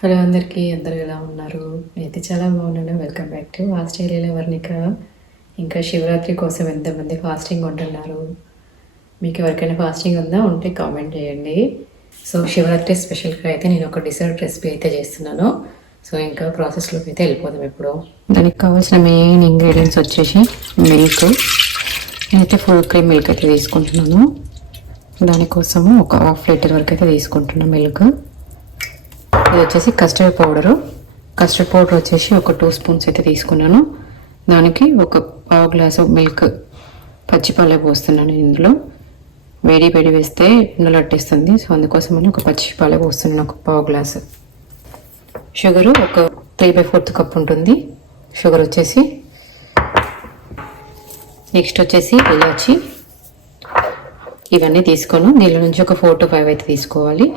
Hello అందరికీ అందరూ ఎలా ఉన్నారు? నేనైతే చాలా బాగున్నాను. వెల్కమ్ బ్యాక్ టు ఆస్ట్రేలియాలో వర్ణిక. ఇంకా శివరాత్రి కోసం ఎంతమంది ఫాస్టింగ్ ఉంటున్నారు? మీకు ఎవరికైనా ఫాస్టింగ్ ఉందా? ఉంటే కామెంట్ చేయండి. సో శివరాత్రి స్పెషల్గా అయితే నేను ఒక డిసర్ట్ రెసిపీ అయితే చేస్తున్నాను. సో ఇంకా ప్రాసెస్లోకి అయితే వెళ్ళిపోదాం ఇప్పుడు. దానికి కావాల్సిన మెయిన్ ఇంగ్రీడియంట్స్ వచ్చేసి మిల్క్ నేనైతే ఫుల్ క్రీమ్ మిల్క్ అయితే తీసుకుంటున్నాను. దానికోసము ఒక హాఫ్ లీటర్ వరకు అయితే తీసుకుంటున్నాను మిల్క్ ఇది వచ్చేసి కస్టర్డ్ పౌడరు కస్టర్డ్ పౌడర్ వచ్చేసి ఒక టూ స్పూన్స్ అయితే తీసుకున్నాను. దానికి ఒక పావు గ్లాసు మిల్క్ పచ్చిపాలే పోస్తున్నాను ఇందులో. వేడి వేడి వేస్తే ఉండలు సో అందుకోసమని ఒక పచ్చిపాలే పోస్తున్నాను ఒక పావు గ్లాసు షుగరు ఒక త్రీ బై ఫోర్త్ కప్ ఉంటుంది. షుగర్ వచ్చేసి నెక్స్ట్ వచ్చేసి ఇలాచి. ఇవన్నీ తీసుకోను. దీని నుంచి ఒక ఫోర్ టు ఫైవ్ అయితే తీసుకోవాలి.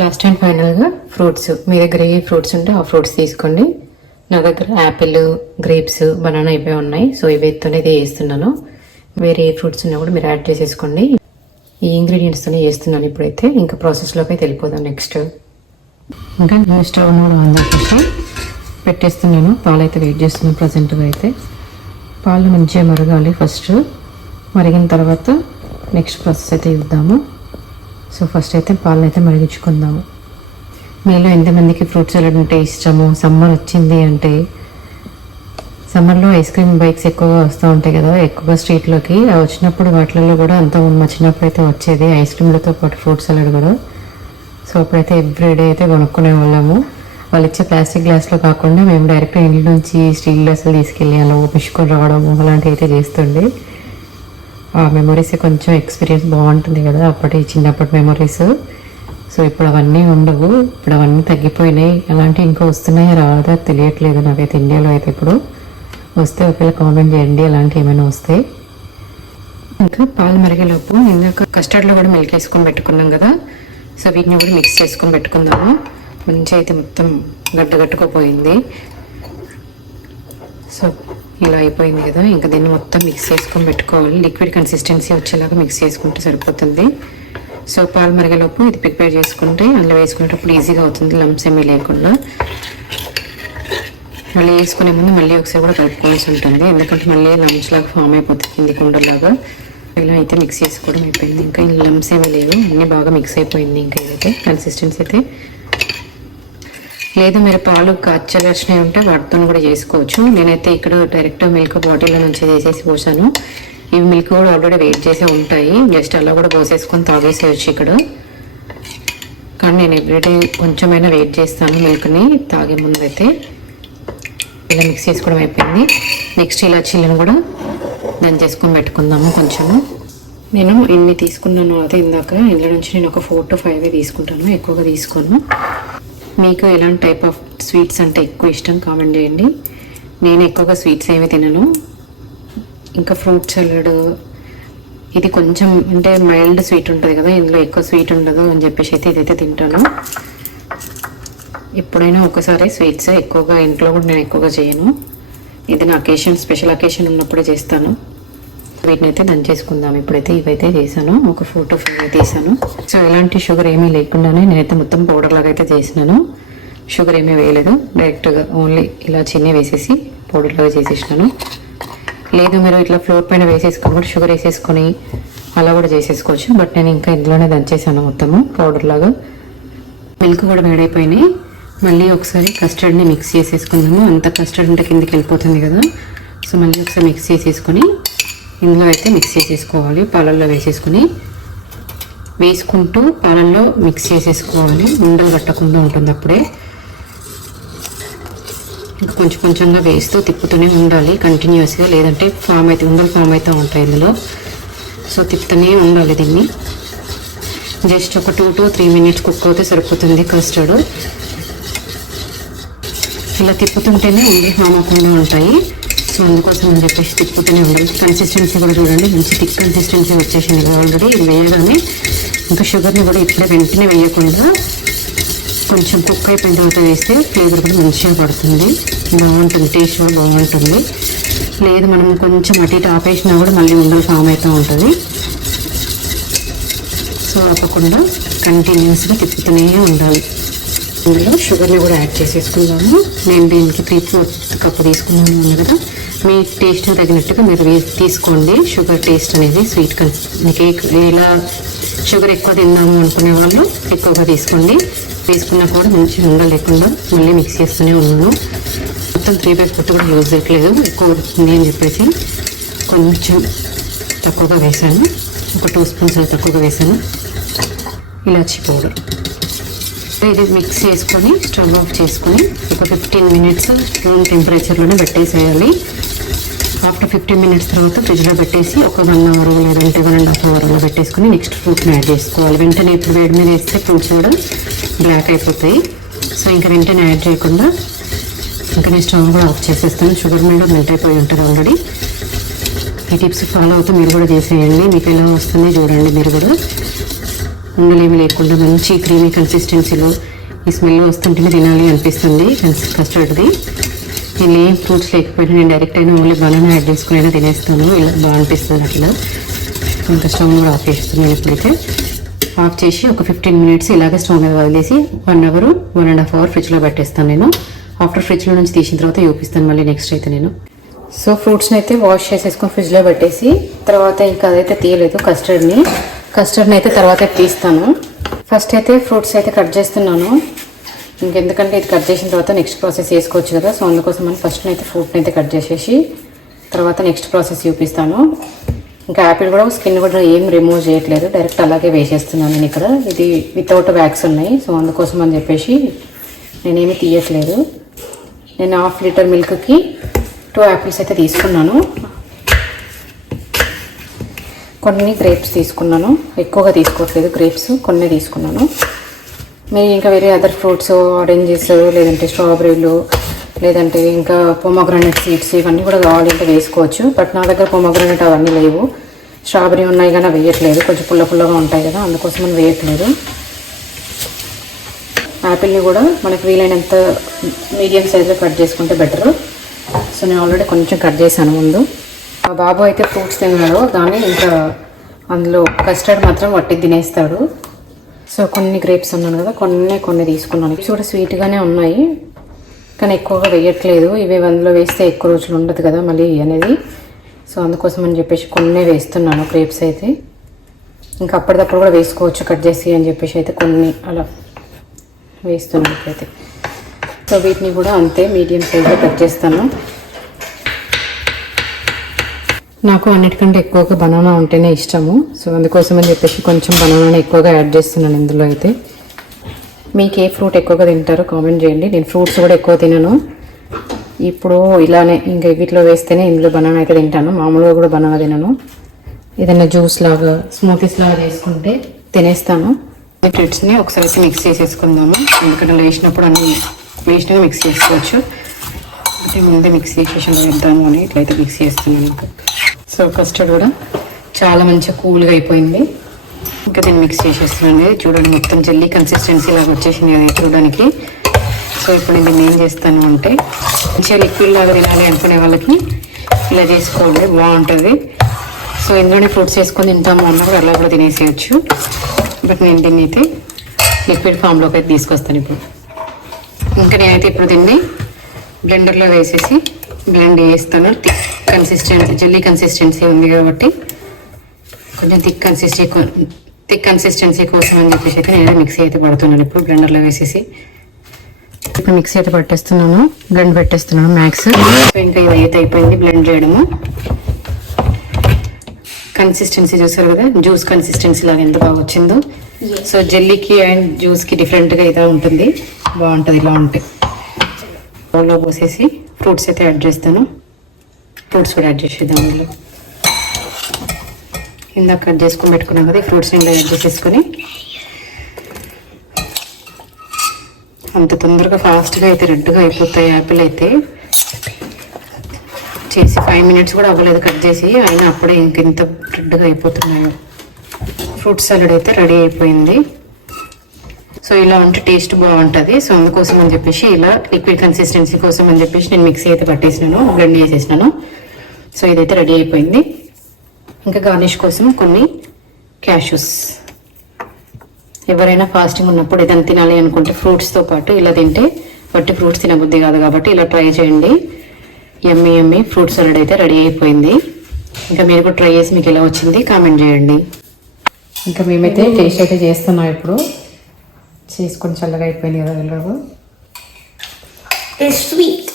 లాస్ట్ అండ్ ఫైనల్గా ఫ్రూట్స్ మీ దగ్గర ఏ ఫ్రూట్స్ ఉంటే ఆ ఫ్రూట్స్ తీసుకోండి. నా దగ్గర యాపిల్ గ్రేప్స్ బనానా ఇవే ఉన్నాయి. సో ఇవేతోనే ఇది చేస్తున్నాను వేరే ఏ ఫ్రూట్స్ ఉన్నా కూడా మీరు యాడ్ చేసేసుకోండి. ఈ ఇంగ్రీడియంట్స్తోనే చేస్తున్నాను ఇప్పుడైతే. ఇంకా ప్రాసెస్లోకి అయితే వెళ్ళిపోదాం నెక్స్ట్ ఇంకా నేను స్టవ్ కూడా అందరికీ పెట్టేస్తున్నాను. పాలు అయితే వెయిట్ చేస్తున్నాను ప్రజెంట్గా అయితే. పాలు మంచిగా మరగాలి ఫస్ట్ మరిగిన తర్వాత నెక్స్ట్ ప్రాసెస్ అయితే ఇద్దాము సో ఫస్ట్ అయితే పాలను అయితే మరిగించుకుందాము. మీలో ఎంతమందికి ఫ్రూట్ సలాడ్ అంటే ఇష్టము? సమ్మర్ వచ్చింది అంటే సమ్మర్లో ఐస్ క్రీమ్ బైక్స్ ఎక్కువగా వస్తూ ఉంటాయి కదా ఎక్కువగా స్ట్రీట్లోకి. వచ్చినప్పుడు వాటిలలో కూడా అంత మా చిన్నప్పుడు అయితే వచ్చేది. ఐస్ క్రీమ్లతో పాటు ఫ్రూట్ సలాడ్ కూడా. సో అప్పుడైతే ఎవ్రీడే అయితే కొనుక్కునే వాళ్ళము. వాళ్ళు ఇచ్చే ప్లాస్టిక్ గ్లాస్లో కాకుండా మేము డైరెక్ట్ ఇంటి నుంచి స్టీల్ గ్లాసులు తీసుకెళ్ళి అలా పిసుకొని రావడం అలాంటివి అయితే చేస్తుండే. మెమరీస్ కొంచెం ఎక్స్పీరియన్స్ బాగుంటుంది కదా అప్పటి చిన్నప్పటి మెమరీస్ సో ఇప్పుడు అవన్నీ ఉండవు. ఇప్పుడు అవన్నీ తగ్గిపోయినాయి. అలాంటివి ఇంకా వస్తున్నాయో? రాదా? తెలియట్లేదు నాకైతే ఇండియాలో అయితే ఇప్పుడు. వస్తే ఒకవేళ కామెంట్ చేయండి అలాంటివి ఏమైనా వస్తే. ఇంకా పాలు మరిగేలోపు ఇందాక కస్టర్డ్లో కూడా మిల్క్ వేసుకొని పెట్టుకున్నాం కదా. సో వీటిని కూడా మిక్స్ చేసుకొని పెట్టుకుందాము. మంచిగా అయితే మొత్తం గడ్డగట్టుకుపోయింది సో ఇలా అయిపోయింది కదా ఇంకా దీన్ని మొత్తం మిక్స్ చేసుకొని పెట్టుకోవాలి. లిక్విడ్ కన్సిస్టెన్సీ వచ్చేలాగా మిక్స్ చేసుకుంటే సరిపోతుంది. సో పాలు మరిగేలోపు ఇది ప్రిపేర్ చేసుకుంటే అందులో వేసుకునేటప్పుడు ఈజీగా అవుతుంది లంప్స్ ఏమీ లేకుండా. మళ్ళీ వేసుకునే ముందు మళ్ళీ ఒకసారి కూడా కలుపుకోవాల్సి ఉంటుంది. ఎందుకంటే మళ్ళీ లంప్స్ లాగా ఫామ్ అయిపోతుంది కింది కుండలాగా ఇలా అయితే మిక్స్ చేసుకోవడం అయిపోయింది. ఇంకా లంప్స్ ఏమీ లేవు అన్నీ బాగా మిక్స్ అయిపోయింది. ఇంకా ఇదైతే కన్సిస్టెన్సీ అయితే లేదు మీరు పాలు కచ్చలు ఉంటే వాటితో కూడా చేసుకోవచ్చు. నేనైతే ఇక్కడ డైరెక్ట్ మిల్క్ బాటిల్ నుంచి చేసేసి పోసాను. ఇవి మిల్క్ కూడా ఆల్రెడీ వెయిట్ చేసే ఉంటాయి. జస్ట్ అలా కూడా పోసేసుకొని తాగేసేయచ్చు ఇక్కడ. కానీ నేను ఎవ్రీడే కొంచెమైనా వెయిట్ చేస్తాను మిల్క్ని. తాగే ముందు అయితే ఇలా మిక్స్ చేసుకోవడం అయిపోయింది. నెక్స్ట్ ఇలా చిల్లని కూడా దాన్ని చేసుకొని పెట్టుకుందాము కొంచెము. నేను ఎన్ని తీసుకున్నాను అదే ఇందాక. ఇందులో నుంచి నేను ఒక ఫోర్ టు ఫైవ్ తీసుకుంటాను. ఎక్కువగా తీసుకోను. మీకు ఎలాంటి టైప్ ఆఫ్ స్వీట్స్ అంటే ఎక్కువ ఇష్టం కామెంట్ చేయండి. నేను ఎక్కువగా స్వీట్స్ ఏమి తినను. ఇంకా ఫ్రూట్ సలాడ్ ఇది కొంచెం అంటే మైల్డ్ స్వీట్ ఉంటుంది కదా ఇందులో ఎక్కువ స్వీట్ ఉండదు అని చెప్పేసి అయితే ఇదైతే తింటాను. ఎప్పుడైనా ఒకసారి స్వీట్స్ ఎక్కువగా ఇంట్లో కూడా నేను ఎక్కువగా చేయను. ఇది నా అకేషన్ స్పెషల్ అకేషన్ ఉన్నప్పుడే చేస్తాను. వీటిని అయితే దంచేసుకుందాం ఇప్పుడైతే ఇవైతే చేశాను. ఒక ఫోటో ఫ్రేమ్ తీసాను సో ఎలాంటి షుగర్ ఏమీ లేకుండానే నేనైతే మొత్తం పౌడర్ లాగా అయితే చేసినాను. షుగర్ ఏమీ వేయలేదు. డైరెక్ట్గా ఓన్లీ ఇలా చిన్న వేసేసి పౌడర్ లాగా చేసేసినాను. లేదు మీరు ఇట్లా ఫ్లోర్ పైన వేసేసుకొని కూడా షుగర్ వేసేసుకొని అలా కూడా చేసేసుకోవచ్చు. బట్ నేను ఇంకా ఇందులోనే దంచేసాను మొత్తము పౌడర్ లాగా. మిల్క్ కూడా వేడైపోయినాయి. మళ్ళీ ఒకసారి కస్టర్డ్ని మిక్స్ చేసేసుకుందాము. అంత కస్టర్డ్ ఉంటే కిందకి వెళ్ళిపోతుంది కదా. సో మళ్ళీ ఒకసారి మిక్స్ చేసేసుకొని ఇందులో అయితే మిక్స్ చేసేసుకోవాలి. పాలల్లో వేసేసుకుని వేసుకుంటూ పాలల్లో మిక్స్ చేసేసుకోవాలి. ఉండలు కట్టకుండా ఉంటుంది అప్పుడే. ఇంకా కొంచెం కొంచెంగా వేస్తూ తిప్పుతూనే ఉండాలి. కంటిన్యూస్గా లేదంటే ఫామ్ అయితే ఉండలు ఫామ్ అవుతూ ఉంటాయి ఇందులో. సో తిప్పుతూనే ఉండాలి దీన్ని. జస్ట్ ఒక two to three minutes cook అవుతే సరిపోతుంది కస్టర్డ్ ఇలా తిప్పుతుంటేనే ఉండి ఫామ్ అవ్వకుండా ఉంటాయి. సో అందుకోసం అని చెప్పేసి తిప్పుతూనే ఉండాలి. కన్సిస్టెన్సీ కూడా చూడండి. మంచి థిక్ కన్సిస్టెన్సీ వచ్చేసింది ఆల్రెడీ ఇది వేయగానే ఇంకా షుగర్ని కూడా ఇప్పుడే వెంటనే వేయకుండా కొంచెం కుక్ అయిపోయిన తర్వాత వేస్తే ఫ్లేవర్ కూడా మంచిగా పడుతుంది. బాగుంటుంది. టేస్ట్ కూడా బాగుంటుంది. లేదు మనం కొంచెం అటు ఇటు ఆపేసినా కూడా మళ్ళీ ఉండలు ఫామ్ అవుతూ ఉంటుంది. సో ఆపకుండా కంటిన్యూస్గా తిప్పుతూనే ఉండాలి. ఇందులో షుగర్ని కూడా యాడ్ చేసేసుకుందాము. నేను దీనికి త్రీ ఫోర్త్ కప్పు తీసుకున్నాను కదా మీ టేస్ట్ తగినట్టుగా మీరు వే తీసుకోండి. షుగర్ టేస్ట్ అనేది స్వీట్ మీకు ఎలా షుగర్ ఎక్కువ తిందాము అనుకునే వాళ్ళు ఎక్కువగా తీసుకోండి. తీసుకున్నా కూడా మంచి ఉండ లేకుండా మళ్ళీ మిక్స్ చేస్తూనే ఉన్నాను. మొత్తం త్రీ బై ఫోర్త్ కూడా యూజ్ చేయట్లేదు. ఎక్కువ ఉంది అని చెప్పేసి కొంచెం తక్కువగా వేసాను ఒక టూ స్పూన్స్ అలా తక్కువగా వేసాను ఇలాచి పౌడర్. ఇది మిక్స్ చేసుకొని స్టవ్ ఆఫ్ చేసుకొని ఒక ఫిఫ్టీన్ మినిట్స్ రూమ్ టెంపరేచర్లోనే పెట్టేసేయాలి. ఆఫ్టర్ ఫిఫ్టీన్ మినిట్స్ తర్వాత ఫ్రిడ్జ్లో పెట్టేసి ఒక వన్ అవర్ లేదంటే వన్ అండ్ హాఫ్ అవర్లో పెట్టేసుకొని నెక్స్ట్ ఫ్రూట్ని యాడ్ చేసుకోవాలి. వెంటనే ఇప్పుడు వేడి మీద వేస్తే ఫ్రూట్స్ కూడా బ్లాక్ అయిపోతాయి. సో ఇంకా వెంటనే యాడ్ చేయకుండా ఇంకా నేను స్టవ్ కూడా ఆఫ్ చేసేస్తాను. షుగర్ మీద మెల్ట్ అయిపోయి ఉంటుంది ఆల్రెడీ ఈ టిప్స్ ఫాలో అవుతూ మీరు కూడా చేసేయండి. మీకు ఎలా వస్తుందో చూడండి మీరు కూడా. ఉండలేమి లేకుండా మంచి క్రీమీ కన్సిస్టెన్సీలో ఈ స్మెల్ వస్తుంటేనే తినాలి అనిపిస్తుంది. కస్టర్డ్ది నేను ఏం ఫ్రూట్స్ లేకపోయినా నేను డైరెక్ట్ అయినా ఓన్లీ బనానా యాడ్ చేసుకుని అయినా తినేస్తాను. ఇలా బాగనిపిస్తుంది అట్లా. ఇంకా స్టవ్ కూడా ఆఫ్ చేస్తున్నాను ఇప్పుడైతే. ఆఫ్ చేసి ఒక ఫిఫ్టీన్ మినిట్స్ ఇలాగే స్టవ్ మీద వదిలేసి one hour one and half hour ఫ్రిడ్జ్లో పెట్టేస్తాను నేను. ఆఫ్టర్ ఫ్రిడ్జ్లో నుంచి తీసిన తర్వాత చూపిస్తాను మళ్ళీ నెక్స్ట్ అయితే నేను. సో ఫ్రూట్స్ని అయితే వాష్ చేసేసుకొని ఫ్రిడ్జ్లో పెట్టేసి తర్వాత ఇంకా అదైతే తీయలేదు కస్టర్డ్ని. కస్టర్డ్ని అయితే తర్వాత తీస్తాను. ఫస్ట్ అయితే ఫ్రూట్స్ అయితే కట్ చేస్తున్నాను. ఇంకెందుకంటే ఇది కట్ చేసిన తర్వాత నెక్స్ట్ ప్రాసెస్ చేసుకోవచ్చు కదా. సో అందుకోసం అని ఫస్ట్ అయితే ఫ్రూట్ని అయితే కట్ చేసేసి తర్వాత నెక్స్ట్ ప్రాసెస్ చూపిస్తాను. ఇంకా యాపిల్ కూడా స్కిన్ కూడా ఏం రిమూవ్ చేయట్లేదు. డైరెక్ట్ అలాగే వేసేస్తున్నాను నేను ఇక్కడ. ఇది వితౌట్ వ్యాక్స్ ఉన్నాయి. సో అందుకోసం అని చెప్పేసి నేనేమి తీయట్లేదు. నేను హాఫ్ లీటర్ మిల్క్కి టూ యాపిల్స్ అయితే తీసుకున్నాను. కొన్ని గ్రేప్స్ తీసుకున్నాను. ఎక్కువగా తీసుకోవట్లేదు. గ్రేప్స్ కొన్ని తీసుకున్నాను. మీరు ఇంకా వేరే అదర్ ఫ్రూట్స్ ఆరెంజెస్ లేదంటే స్ట్రాబెర్రీలు లేదంటే ఇంకా పొమోగ్రానైట్ సీడ్స్ ఇవన్నీ కూడా కావాలంటే వేసుకోవచ్చు. బట్ నా దగ్గర పొమగ్రనేట్ అవన్నీ లేవు. స్ట్రాబెర్రీ ఉన్నాయి కానీ వేయట్లేదు. కొంచెం పుల్ల పుల్లగా ఉంటాయి కదా అందుకోసం మనం వేయట్లేదు. యాపిల్ని కూడా మనకు వీలైనంత మీడియం సైజులో కట్ చేసుకుంటే బెటర్ సో నేను ఆల్రెడీ కొంచెం కట్ చేశాను ముందు. మా బాబు అయితే ఫ్రూట్స్ తిన్నాడు. కానీ ఇంకా అందులో కస్టర్డ్ మాత్రం వట్టి తినేస్తాడు. సో కొన్ని గ్రేప్స్ ఉన్నాను కదా కొన్ని కొన్ని తీసుకున్నాను. ఇవి కూడా స్వీట్గానే ఉన్నాయి కానీ ఎక్కువగా వేయట్లేదు. ఇవి అందులో వేస్తే ఎక్కువ రోజులు ఉండదు కదా మళ్ళీ అనేది. సో అందుకోసం అని చెప్పేసి కొన్ని వేస్తున్నాను గ్రేప్స్ అయితే. ఇంకా అప్పటిదప్పుడు కూడా వేసుకోవచ్చు కట్ చేసి అని చెప్పేసి అయితే కొన్ని అలా వేస్తున్నాను సో వీటిని కూడా అంతే మీడియం సైజ్లో కట్ చేస్తాను. నాకు అన్నిటికంటే ఎక్కువగా బనానా ఉంటేనే ఇష్టము. సో అందుకోసం అని చెప్పేసి కొంచెం బనానాని ఎక్కువగా యాడ్ చేస్తున్నాను ఇందులో అయితే. మీకు ఏ ఫ్రూట్ ఎక్కువగా తింటారో కామెంట్ చేయండి. నేను ఫ్రూట్స్ కూడా ఎక్కువ తినను. ఇప్పుడు ఇలానే ఇంకా వీటిలో వేస్తేనే ఇందులో బనానా అయితే తింటాను. మామూలుగా కూడా బనానా తినను. ఏదైనా జ్యూస్ లాగా స్మూతీస్ లాగా చేసుకుంటే తినేస్తాను. ఫ్రూట్స్ని ఒకసారి అయితే మిక్స్ చేసేసుకుందాము. ఎందుకంటే వేసినప్పుడు అన్ని వేసినగా మిక్స్ చేసుకోవచ్చు. అంటే ముందే మిక్స్ చేసేసి ఇద్దాము అని ఇట్లయితే మిక్స్ చేస్తున్నాను ఇంకా. సో కస్టర్డ్ కూడా చాలా మంచిగా కూల్గా అయిపోయింది. ఇంకా దీన్ని మిక్స్ చేసేస్తున్నాను చూడండి మొత్తం జల్లీ కన్సిస్టెన్సీ లాగా వచ్చేసింది అది చూడడానికి. సో ఇప్పుడు నేను దీన్ని ఏం చేస్తాను అంటే మంచిగా లిక్విడ్ లాగా తినాలి అనుకునే వాళ్ళకి ఇలా చేసుకోండి బాగుంటుంది. సో ఇందులోనే ఫ్రూట్స్ వేసుకొని తింటాము అన్న కూడా అలా కూడా తినేసేయచ్చు. బట్ నేను దీన్ని అయితే లిక్విడ్ ఫామ్లోకి అయితే తీసుకొస్తాను ఇప్పుడు. ఇంకా నేనైతే ఇప్పుడు దీన్ని బ్లెండర్లో వేసేసి బ్లెండ్ చేస్తాను థిక్ కన్సిస్టెన్సీ జల్లీ కన్సిస్టెన్సీ ఉంది కాబట్టి కొంచెం థిక్ కన్సిస్టెన్సీ థిక్ కన్సిస్టెన్సీ కోసం అని చెప్పేసి అయితే నేను మిక్సీ అయితే పడుతున్నాను. ఇప్పుడు బ్లెండర్లో వేసేసి ఇప్పుడు మిక్సీ అయితే పట్టేస్తున్నాను. బ్లెండ్ పెట్టేస్తున్నాను మ్యాక్స్ ఇంకా ఇది అయితే అయిపోయింది బ్లెండ్ చేయడము. కన్సిస్టెన్సీ చూసారు కదా జ్యూస్ కన్సిస్టెన్సీ లాగా ఎంత బాగా వచ్చిందో. సో జెల్లీకి అండ్ జ్యూస్కి డిఫరెంట్గా అయితే ఉంటుంది. బాగుంటుంది ఇలా ఉంటే. బౌల్లో పోసేసి ఫ్రూట్స్ అయితే యాడ్ చేస్తాను. ఫ్రూట్స్ కూడా యాడ్ చేసేద్దాం అందులో. ఇందాక కట్ చేసుకొని పెట్టుకున్నాం కదా ఈ ఫ్రూట్స్ ఇందులో యాడ్ చేసేసుకొని. అంత తొందరగా ఫాస్ట్గా అయితే రెడ్గా అయిపోతాయి యాపిల్ అయితే. చేసి ఫైవ్ మినిట్స్ కూడా అవ్వలేదు కట్ చేసి అయినా అప్పుడే ఇంకెంత రెడ్గా అయిపోతున్నాయో. ఫ్రూట్ సలాడ్ అయితే రెడీ అయిపోయింది. సో ఇలా ఉంటే టేస్ట్ బాగుంటుంది. సో అందుకోసం అని చెప్పేసి ఇలా లిక్విడ్ కన్సిస్టెన్సీ కోసం అని చెప్పేసి నేను మిక్సీ అయితే పట్టేసినాను బ్లెండ్ చేసేసినాను. సో ఇదైతే రెడీ అయిపోయింది. ఇంకా గార్నిష్ కోసం కొన్ని క్యాషూస్ ఎవరైనా ఫాస్టింగ్ ఉన్నప్పుడు ఏదైనా తినాలి అనుకుంటే ఫ్రూట్స్తో పాటు ఇలా తింటే వట్టి ఫ్రూట్స్ తినబుద్ధి కాదు కాబట్టి ఇలా ట్రై చేయండి. ఎమ్మి ఎమ్మి ఫ్రూట్ సలాడ్ అయితే రెడీ అయిపోయింది. ఇంకా మీరు కూడా ట్రై చేసి మీకు ఎలా వచ్చింది కామెంట్ చేయండి. ఇంకా మేమైతే టేస్ట్ అయితే చేస్తున్నాం ఇప్పుడు. చేసుకొని చల్లగా అయిపోయింది కదా It's sweet.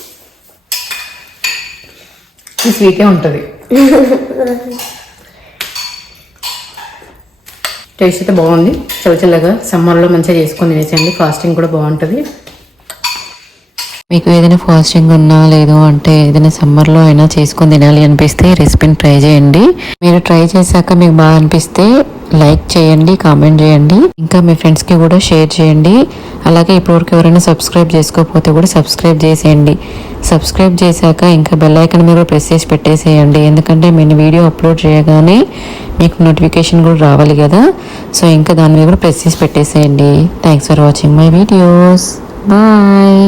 ఈ స్వీటే ఉంటుంది టేస్ట్ అయితే బాగుంది. చల్ల చల్లగా సమ్మర్లో మంచిగా చేసుకొని తినేసండి ఫాస్టింగ్ కూడా బాగుంటుంది. మీకు ఏదైనా ఫాస్టింగ్ ఉన్నా లేదు అంటే ఏదైనా సమ్మర్లో అయినా చేసుకొని తినాలి అనిపిస్తే ఈ రెసిపీని ట్రై చేయండి. మీరు ట్రై చేశాక మీకు బాగా అనిపిస్తే లైక్ చేయండి కామెంట్ చేయండి. ఇంకా మీ ఫ్రెండ్స్కి కూడా షేర్ చేయండి. అలాగే ఇప్పటివరకు ఎవరైనా సబ్స్క్రైబ్ చేసుకోకపోతే కూడా సబ్స్క్రైబ్ చేసేయండి. సబ్స్క్రైబ్ చేశాక ఇంకా బెల్ ఐకన్ మీరు ప్రెస్ చేసి పెట్టేసేయండి. ఎందుకంటే నేను వీడియో అప్లోడ్ చేయగానే మీకు నోటిఫికేషన్ కూడా రావాలి కదా. సో ఇంకా దాని మీద కూడా ప్రెస్ చేసి పెట్టేసేయండి. Thanks for watching my videos. Bye.